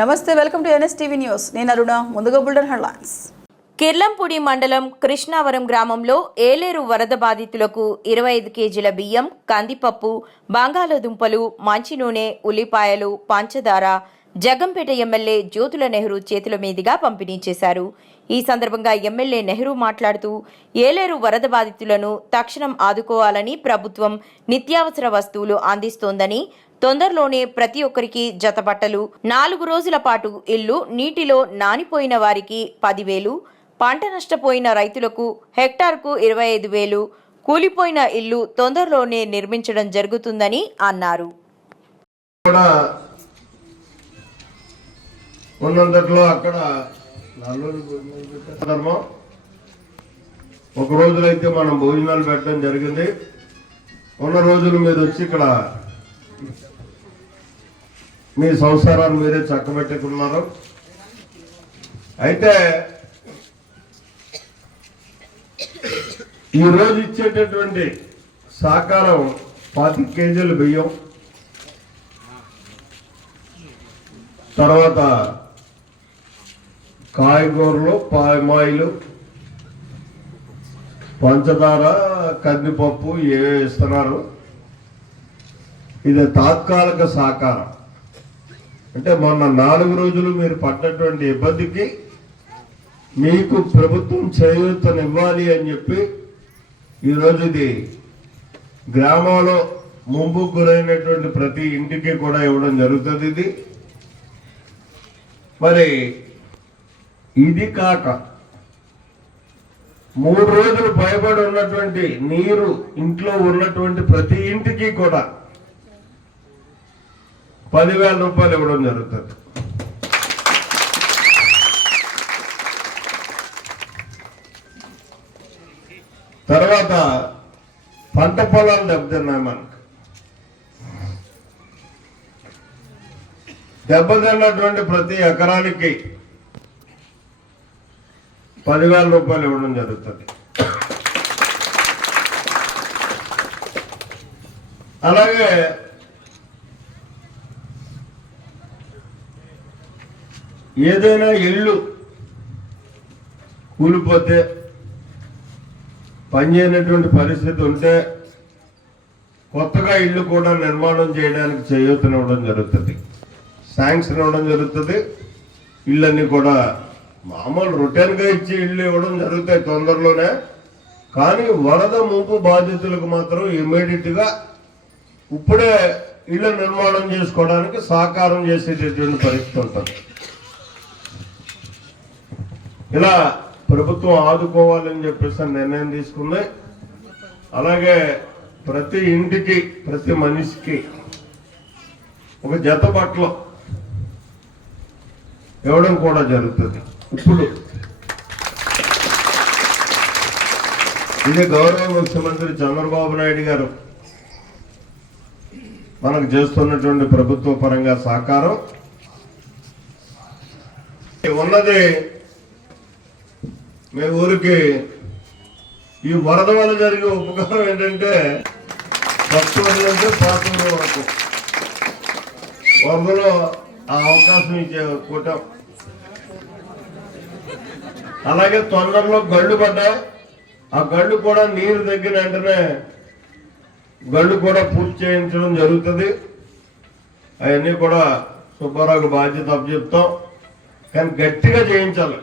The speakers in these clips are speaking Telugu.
నమస్తే, వెల్కమ్ టు ఎన్ఎస్టీవీ న్యూస్. నేను అరుణ. ముందుగా బుల్డన్ హెడ్లైన్స్. కిర్లంపూడి మండలం కృష్ణావరం గ్రామంలో ఏలేరు వరద బాధితులకు 25 కేజీల బియ్యం, కందిపప్పు, బంగాళాదుంపలు, మంచి నూనె, ఉల్లిపాయలు, పంచదార జగంపేట ఎమ్మెల్యే జ్యోతుల నెహ్రూ చేతుల మీదుగా పంపిణీ చేశారు. ఈ సందర్భంగా ఎమ్మెల్యే నెహ్రూ మాట్లాడుతూ ఏలేరు వరద బాధితులను తక్షణం ఆదుకోవాలని ప్రభుత్వం నిత్యావసర వస్తువులు అందిస్తోందని, తొందరలోనే ప్రతి ఒక్కరికి జతబట్టలు, 4 రోజుల పాటు ఇల్లు, నీటిలో నానిపోయిన వారికి 10,000, పంట నష్టపోయిన రైతులకు హెక్టార్కు 25,000, కూలిపోయిన ఇల్లు తొందరలోనే నిర్మించడం జరుగుతుందని అన్నారు. ఒక రోజులైతే మనం భోజనాలు పెట్టడం జరిగింది. ఉన్న రోజులు మీరు వచ్చి ఇక్కడ మీ సంసారాన్ని మీరే చక్కబెట్టుకున్నారు. అయితే ఈరోజు ఇచ్చేటటువంటి సహకారం 25 కేజీల బియ్యం, తర్వాత కాయగూరలు, పామాయిలు, పంచదార, కందిపప్పు ఇస్తున్నారు. ఇది తాత్కాలిక సహకారం. అంటే మొన్న 4 రోజులు మీరు పడ్డటువంటి ఇబ్బందికి మీకు ప్రభుత్వం చేయూతనివ్వాలి అని చెప్పి ఈరోజు ఇది గ్రామంలో ముంపుకు గురైనటువంటి ప్రతి ఇంటికి కూడా ఇవ్వడం జరుగుతుంది. ఇది మరి ఇది కాక 3 రోజులు భయపడి ఉన్నటువంటి నీరు ఇంట్లో ఉన్నటువంటి ప్రతి ఇంటికి కూడా 10,000 రూపాయలు ఇవ్వడం జరుగుతుంది. తర్వాత పంట పొలాలు దెబ్బతిన్నాయి. మనకు దెబ్బతిన్నటువంటి ప్రతి ఎకరానికి 10,000 రూపాయలు ఇవ్వడం జరుగుతుంది. అలాగే ఏదైనా ఇల్లు కూలిపోతే, పనిచేయనటువంటి పరిస్థితి ఉంటే కొత్తగా ఇల్లు కూడా నిర్మాణం చేయడానికి చేయూతనివ్వడం జరుగుతుంది, శాంక్షన్ ఇవ్వడం జరుగుతుంది. ఇళ్ళన్నీ కూడా మామూలు రొటీన్గా ఇచ్చి ఇల్లు ఇవ్వడం జరుగుతాయి తొందరలోనే. కానీ వరద ముంపు బాధితులకు మాత్రం ఇమ్మీడియట్గా ఇప్పుడే ఇళ్ళ నిర్మాణం చేసుకోవడానికి సహకారం చేసేటటువంటి పరిస్థితి ఉంటుంది. ఇలా ప్రభుత్వం ఆదుకోవాలని చెప్పేసి నిర్ణయం తీసుకుంది. అలాగే ప్రతి ఇంటికి, ప్రతి మనిషికి ఒక జత బట్టలు ఇవ్వడం కూడా జరుగుతుంది. ఇప్పుడు ఇది గౌరవ ముఖ్యమంత్రి చంద్రబాబు నాయుడు గారు మనకు చేస్తున్నటువంటి ప్రభుత్వ పరంగా సహకారం ఉన్నది. మీ ఊరికి ఈ వరద వల్ల జరిగే ఉపకారం ఏంటంటే, ఫస్ట్ వరదంటే పాత వరకు వరదలో ఆ అవకాశం ఇచ్చే కూటం. అలాగే తొందరలో గళ్ళు పడ్డాయి. ఆ గళ్ళు కూడా నీరు తగ్గిన వెంటనే గళ్ళు కూడా పూర్తి చేయించడం జరుగుతుంది. అవన్నీ కూడా సుబ్బారావుకి బాధ్యత అప్పచెప్తాం. కానీ గట్టిగా చేయించాలి.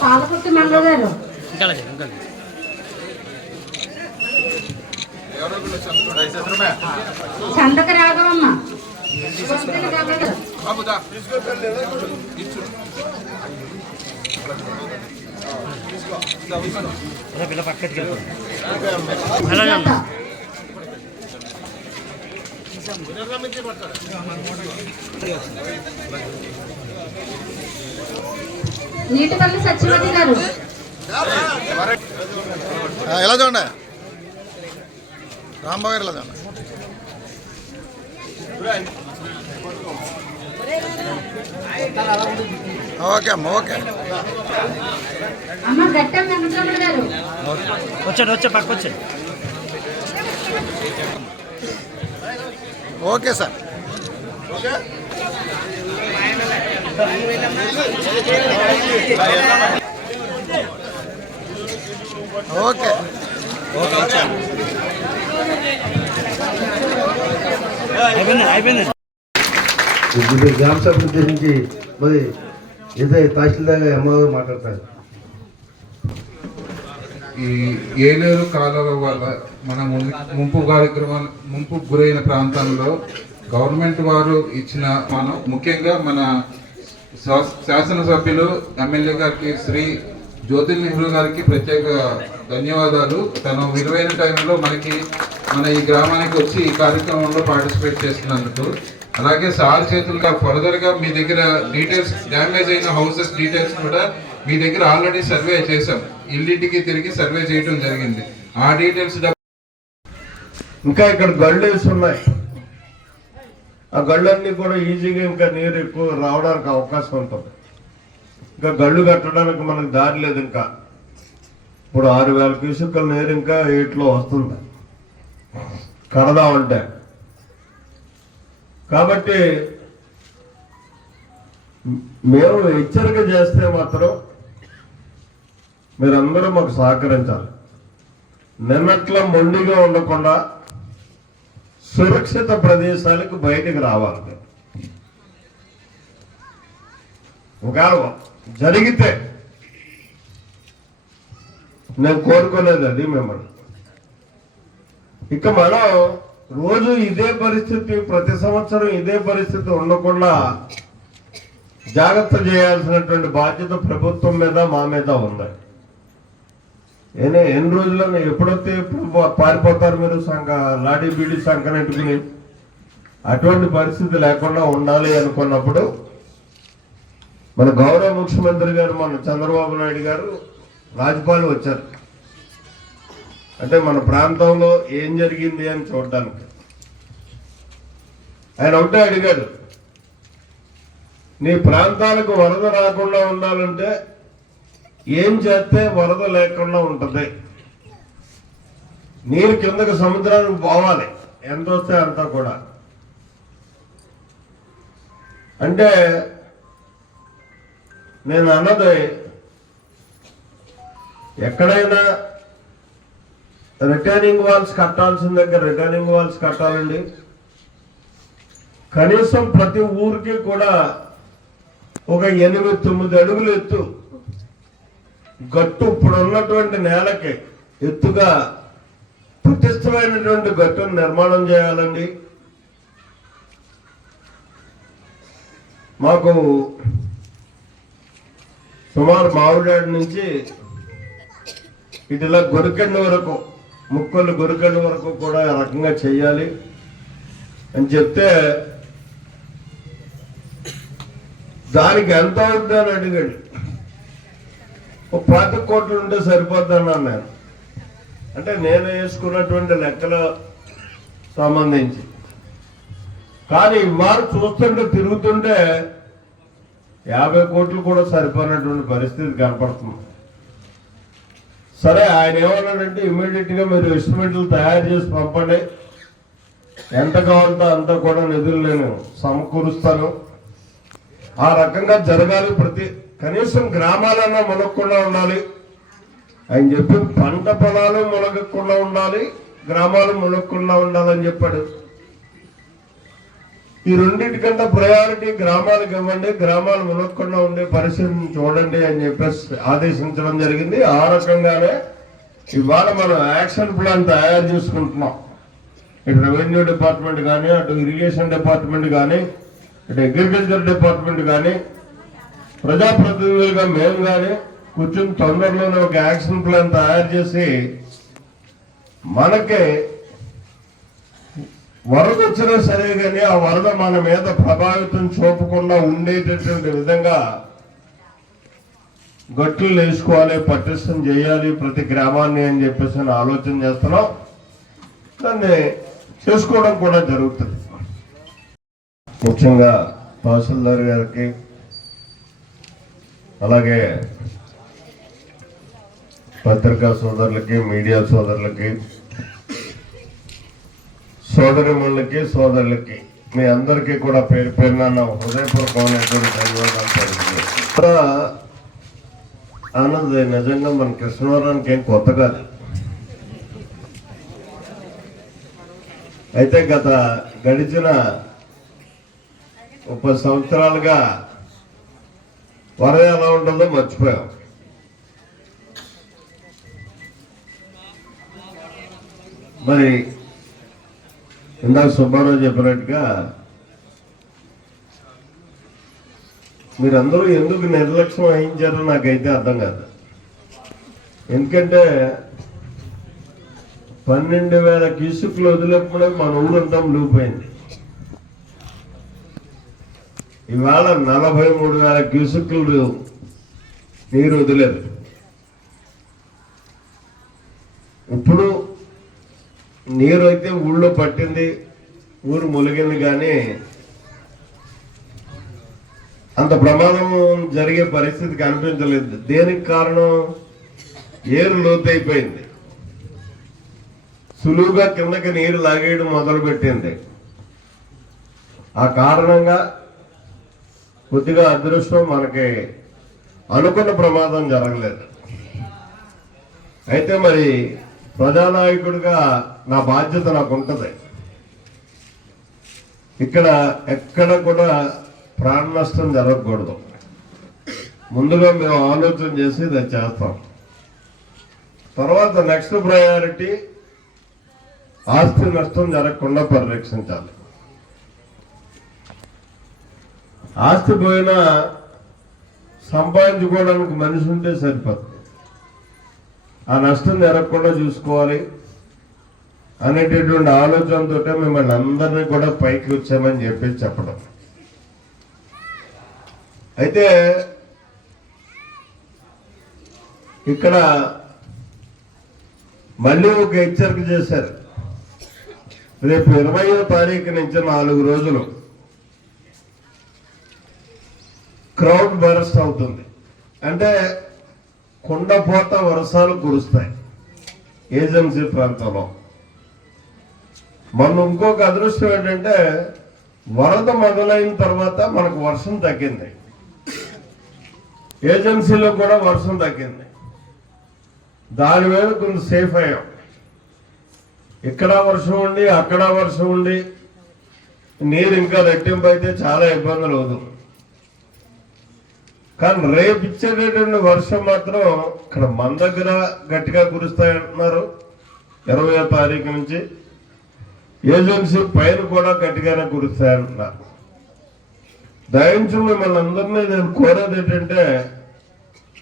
పాలకుర్తి మండల గారు చందక రాఘవమ్మ, నీటిపల్లి సత్యవతి గారు, ఎలా చూడండి రాంబాబు గారు, ఎలా చూడండి ఓకే అమ్మ ఓకే అమ్మ గట్టం వెంకటరమణ గారు వచ్చే పక్క వచ్చే ఓకే సార్ ఓకే అయిపోయింది గ్రామ సభను ఉద్దేశించి మరి ఏదైతే తహసీల్దార్ ఎంఓ మాట్లాడతారు. ఈ ఏలేరు కాలువ వల్ల మన ముంపు గురైన ప్రాంతంలో గవర్నమెంట్ వారు ఇచ్చిన మనం ముఖ్యంగా మన శాసనసభ్యులు ఎమ్మెల్యే గారికి శ్రీ జ్యోతిల్ నెహ్రూ గారికి ప్రత్యేక ధన్యవాదాలు. తను విలువైన టైంలో మన ఈ గ్రామానికి వచ్చి ఈ కార్యక్రమంలో పార్టిసిపేట్ చేస్తున్నందుకు. అలాగే సార్ చేతులుగా ఫర్దర్గా మీ దగ్గర డీటెయిల్స్ డ్యామేజ్ అయిన హౌసెస్ డీటెయిల్స్ కూడా మీ దగ్గర ఆల్రెడీ సర్వే చేశాం. ఇల్లింటికి తిరిగి సర్వే చేయడం జరిగింది. ఆ డీటెయిల్స్ ఇంకా ఇక్కడ గళ్ళు వేసి ఉన్నాయి. ఆ గళ్ళన్నీ కూడా ఈజీగా ఇంకా నీరు ఎక్కువ రావడానికి అవకాశం ఉంటుంది. ఇంకా గళ్ళు కట్టడానికి మనకు దారి లేదు. ఇంకా ఇప్పుడు 6000 క్యూసెక్కుల నీరు ఇంకా 8లో వస్తుంది కడదామంటే. కాబట్టి మేము హెచ్చరిక చేస్తే మాత్రం మీరందరూ మాకు సహకరించాలి. నిన్నట్లా మొండిగా ఉండకుండా సురక్షిత ప్రదేశాలకు బయటకు రావాలి. ఒకవేళ జరిగితే నేను కోరుకునేది అది మిమ్మల్ని. ఇక మనం రోజు ఇదే పరిస్థితి, ప్రతి సంవత్సరం ఇదే పరిస్థితి ఉండకుండా జాగ్రత్త చేయాల్సినటువంటి బాధ్యత ప్రభుత్వం మీద మా మీద ఉంది. ఎన్ని రోజులను ఎప్పుడైతే పారిపోతారు మీరు లాడీ బీడీ సంకనెట్టుకుని. అటువంటి పరిస్థితి లేకుండా ఉండాలి అనుకున్నప్పుడు మన గౌరవ ముఖ్యమంత్రి గారు మన చంద్రబాబు నాయుడు గారు రాజ్యపాలన వచ్చారు. అంటే మన ప్రాంతంలో ఏం జరిగింది అని చూడడానికి. ఆయన ఒకటే అడిగాడు, నీ ప్రాంతాలకు వరద రాకుండా ఉండాలంటే ఏం చేస్తే వరద లేకుండా ఉంటుంది? నీరు కిందకు సముద్రానికి పోవాలి, ఎంత వస్తే అంతా కూడా. అంటే నేను అన్నది, ఎక్కడైనా రిటైనింగ్ వాల్స్ కట్టాల్సిన దగ్గర రిటైనింగ్ వాల్స్ కట్టాలండి. కనీసం ప్రతి ఊరికి కూడా ఒక 8-9 అడుగులు ఎత్తు గట్టు, ఇప్పుడు ఉన్నటువంటి నేలకి ఎత్తుగా ప్రతిష్టమైనటువంటి గట్టును నిర్మాణం చేయాలండి. మాకు సుమారు మామిడాడి నుంచి ఇటులా గొరికండి వరకు, ముక్కలు గొరికండి వరకు కూడా రకంగా చేయాలి అని చెప్తే దానికి ఎంత అవుతుంది అని అడిగాడు. 25 కోట్లు ఉంటే సరిపోద్దన్నాను నేను. అంటే నేను వేసుకున్నటువంటి లెక్కలు సంబంధించి. కానీ ఇవాళ చూస్తుంటే తిరుగుతుంటే 50 కోట్లు కూడా సరిపోయినటువంటి పరిస్థితి కనపడుతుంది. సరే, ఆయన ఏమన్నాడంటే ఇమ్మీడియట్ గా మీరు ఎస్టిమేట్లు తయారు చేసి పంపండి, ఎంత కావాలంటే అంతా కూడా నిధులు నేను సమకూరుస్తాను. ఆ రకంగా జరగాలి. కనీసం గ్రామాలన్నా మునగకుండా ఉండాలి. ఆయన చెప్పి పంట పొలాలు మునగకుండా ఉండాలి, గ్రామాలు మునగకుండా ఉండాలని చెప్పాడు. ఈ రెండింటికంటే ప్రయారిటీ గ్రామాలకు ఇవ్వండి, గ్రామాలు మునగకుండా ఉండే పరిస్థితిని చూడండి అని చెప్పేసి ఆదేశించడం జరిగింది. ఆ రకంగానే ఇవాళ మనం యాక్షన్ ప్లాన్ తయారు చేసుకుంటున్నాం. ఇటు రెవెన్యూ డిపార్ట్మెంట్ కానీ, అటు ఇరిగేషన్ డిపార్ట్మెంట్ కానీ, ఇటు అగ్రికల్చర్ డిపార్ట్మెంట్ కానీ, ప్రజాప్రతినిధులుగా మేము కానీ కూర్చొని తొందరలోనే ఒక యాక్షన్ ప్లాన్ తయారు చేసి మనకి వరద వచ్చినా సరే కానీ ఆ వరద మన మీద ప్రభావితం చూపకుండా ఉండేటటువంటి విధంగా గట్లు వేసుకోవాలి, పటిష్టం చేయాలి ప్రతి గ్రామాన్ని అని చెప్పేసి ఆలోచన చేస్తున్నాం. దాన్ని చేసుకోవడం కూడా జరుగుతుంది. ముఖ్యంగా తహసీల్దార్ గారికి, అలాగే పత్రికా సోదరులకి, మీడియా సోదరులకి, సోదరిమణులకి, సోదరులకి, మీ అందరికీ కూడా పేరు పేరున నా హృదయపూర్వకమైనటువంటి ధన్యవాదాలు తెలుపుతున్నాను. ఆనంద్, నిజంగా మన కృష్ణవరానికి ఏం కొత్త కాదు. అయితే గడిచిన 30 సంవత్సరాలుగా వరద ఎలా ఉంటుందో మర్చిపోయాం. మరి ఇందాక సుబ్బారావు చెప్పినట్టుగా మీరందరూ ఎందుకు నిర్లక్ష్యం వహించారో నాకైతే అర్థం కాదు. ఎందుకంటే 12,000 క్యూసెక్లు వదిలేప్పుడే మన ఊరంతా మునిగిపోయింది. ఇవాళ 43,000 క్యూసెక్లు నీరు వదిలేదు. ఇప్పుడు నీరు అయితే ఊళ్ళో పట్టింది, ఊరు మునిగింది, కానీ అంత ప్రమాదం జరిగే పరిస్థితి కనిపించలేదు. దేనికి కారణం? ఏరు లోతైపోయింది, సులువుగా కిందకి నీరు లాగేయడం మొదలుపెట్టింది. ఆ కారణంగా కొద్దిగా అదృష్టం, మనకి అనుకున్న ప్రమాదం జరగలేదు. అయితే మరి ప్రజానాయకుడిగా నా బాధ్యత నాకు ఉంటుంది. ఇక్కడ ఎక్కడ కూడా ప్రాణ నష్టం జరగకూడదు. ముందుగా మేము ఆలోచన చేసి ఇది చేస్తాం. తర్వాత నెక్స్ట్ ప్రయారిటీ ఆస్తి నష్టం జరగకుండా పరిరక్షించాలి. ఆస్తి పోయినా సంపాదించుకోవడానికి మనిషి ఉంటే సరిపోతుంది. ఆ నష్టం జరగకుండా చూసుకోవాలి అనేటటువంటి ఆలోచనతో మిమ్మల్ని అందరినీ కూడా పైకి వచ్చామని చెప్పడం. అయితే ఇక్కడ మళ్ళీ ఒక హెచ్చరిక చేశారు. రేపు 20వ తారీఖు నుంచి 4 రోజులు క్రౌడ్ బరస్ట్ అవుతుంది. అంటే కుండపోత వర్షాలు కురుస్తాయి ఏజెన్సీ ప్రాంతంలో. మన ఇంకొక అదృష్టం ఏంటంటే వరద మొదలైన తర్వాత మనకు వర్షం తగ్గింది, ఏజెన్సీలో కూడా వర్షం తగ్గింది. దాని మీద కొంచెం సేఫ్ అయ్యాం. ఇక్కడ వర్షం ఉండి అక్కడ వర్షం ఉండి నీరు ఇంకా రెట్టింపు అయితే చాలా ఇబ్బందులు అవుతుంది. కానీ రేపు ఇచ్చేటటువంటి వర్షం మాత్రం ఇక్కడ మన దగ్గర గట్టిగా కురుస్తాయంటున్నారు. 20వ తారీఖు నుంచి ఏజెన్సీ పైన కూడా గట్టిగానే కురుస్తాయంటున్నారు. దయించు మిమ్మల్ని అందరినీ నేను కోరేది ఏంటంటే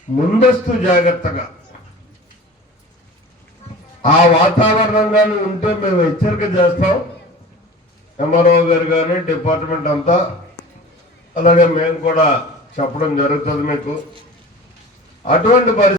ముందస్తు జాగ్రత్తగా ఆ వాతావరణంగానే ఉంటే మేము హెచ్చరిక చేస్తాం. ఎంఆర్ఓ గారు కానీ డిపార్ట్మెంట్ అంతా, అలాగే మేము కూడా చెప్పడం జరుగుతుంది మీకు. అటువంటి పరిస్థితి